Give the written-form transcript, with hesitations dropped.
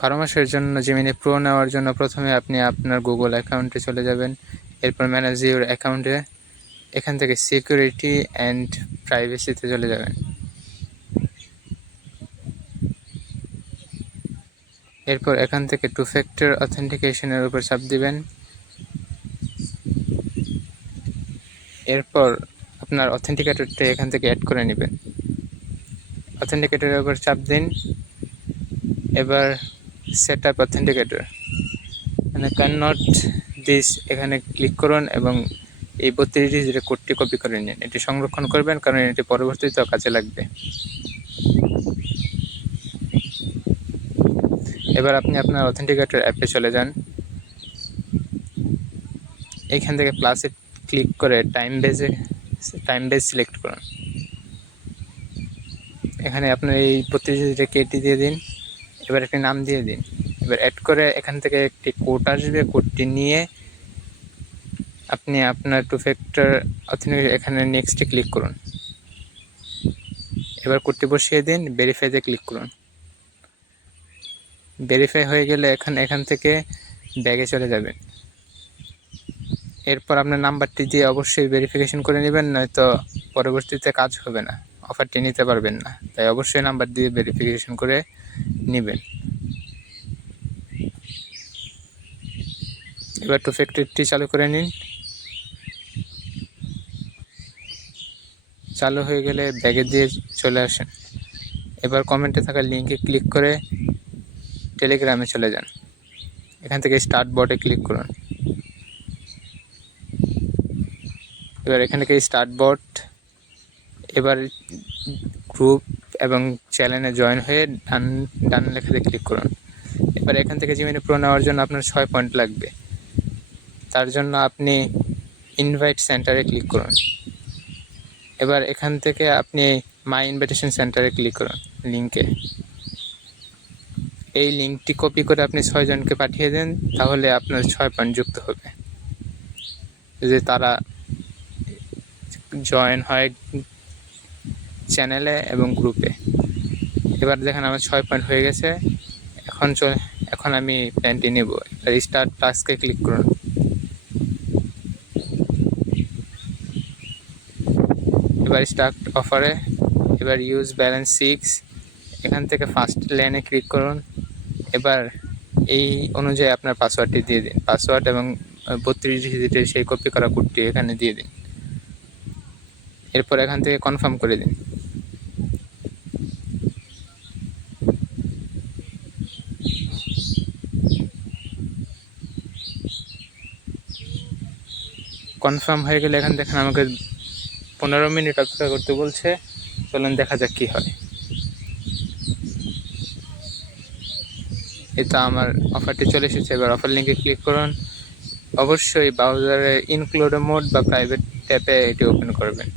12 মাসের জন্য Gemini pro নেওয়ার জন্য প্রথমে আপনি আপনার গুগল অ্যাকাউন্টে চলে যাবেন। এরপর ম্যানেজ ইউর অ্যাকাউন্টে এখান থেকে সিকিউরিটি অ্যান্ড প্রাইভেসিতে চলে যাবেন। এরপর এখান থেকে 2 ফ্যাক্টর অথেন্টিকেশনের উপর চাপ দিবেন। এরপর আপনার অথেন্টিকেটরটা এখান থেকে অ্যাড করে নেবেন। অথেন্টিকেটরের উপর চাপ দিন। এবার সেট আপ অথেন্টিকেটর মানে ক্যাননট দিস এখানে ক্লিক করুন এবং এই 32 ডিজিটের কোডটি কপি করে নিন। এটি সংরক্ষণ করবেন কারণ এটি পরবর্তীতেও কাজে লাগবে। এবার আপনি আপনার অথেন্টিকেটর অ্যাপে চলে যান। এইখান থেকে প্লাসে ক্লিক করে টাইম বেজ সিলেক্ট করুন। এখানে আপনার এই 32 ডিজিটের কেটি দিয়ে দিন। এবার একটি নাম দিয়ে দিন। এবার অ্যাড করে এখান থেকে একটি কোড আসবে, কোডটি নিয়ে আপনি আপনার 2 ফ্যাক্টর অথেন্টিকেশন এখানে নেক্সটে ক্লিক করুন। এবার কোডটি বসিয়ে দিন, ভেরিফাইতে ক্লিক করুন। ভেরিফাই হয়ে গেলে এখান থেকে ব্যাগে চলে যাবেন। এরপর আপনার নাম্বারটি দিয়ে অবশ্যই ভেরিফিকেশন করে নেবেন, নয়তো পরবর্তীতে কাজ হবে না, অফারটি নিতে পারবেন না। তাই অবশ্যই নাম্বার দিয়ে ভেরিফিকেশন করে নেবেন। এবার 2 ফ্যাক্টরটি চালু করে নিন। চালু হয়ে গেলে ব্যাগে দিয়ে চলে আসেন। এবার কমেন্টে থাকা লিঙ্কে ক্লিক করে টেলিগ্রামে চলে যান। এখান থেকে স্টার্ট বটে ক্লিক করুন। এবার এখান থেকে স্টার্ট বট, এবার গ্রুপ এবং চ্যানেলে জয়েন হয়ে ডান লেখাতে ক্লিক করুন। এবার এখান থেকে জিমিনি প্রো নেওয়ার জন্য আপনার 6 পয়েন্ট লাগবে। তার জন্য আপনি ইনভাইট সেন্টারে ক্লিক করুন। এবার এখান থেকে আপনি মাই ইনভাইটেশন সেন্টারে ক্লিক করুন লিঙ্কে। এই লিঙ্কটি কপি করে আপনি 6 জনকে পাঠিয়ে দেন, তাহলে আপনার 6 পয়েন্ট যুক্ত হবে, যে তারা জয়েন হয় চ্যানেলে এবং গ্রুপে। এবার দেখেন আমার 6 পয়েন্ট হয়ে গেছে। এখন আমি প্ল্যানটি নেব। এবার স্টার্ট টাস্কে ক্লিক করুন। এবার স্টার্ট অফারে, এবার ইউজ ব্যালেন্স 6 এখান থেকে ফার্স্ট লেনে ক্লিক করুন। এবার এই অনুযায়ী আপনার পাসওয়ার্ডটি দিয়ে দিন। পাসওয়ার্ড এবং 32 ডিজিটের সেই কপি করা কোডটি এখানে দিয়ে দিন। এরপর এখান থেকে কনফার্ম করে দিন। কনফার্ম হয়ে গেলে এখান দেখেন আমাকে 15 মিনিট অপেক্ষা করতে বলছে। চলুন দেখা যাক কী হয়। এটা আমার অফারটি চলে এসেছে। এবার অফার লিঙ্কে ক্লিক করুন। অবশ্যই ব্রাউজারে ইনক্লুড মোড বা প্রাইভেট ট্যাবে এটি ওপেন করবেন।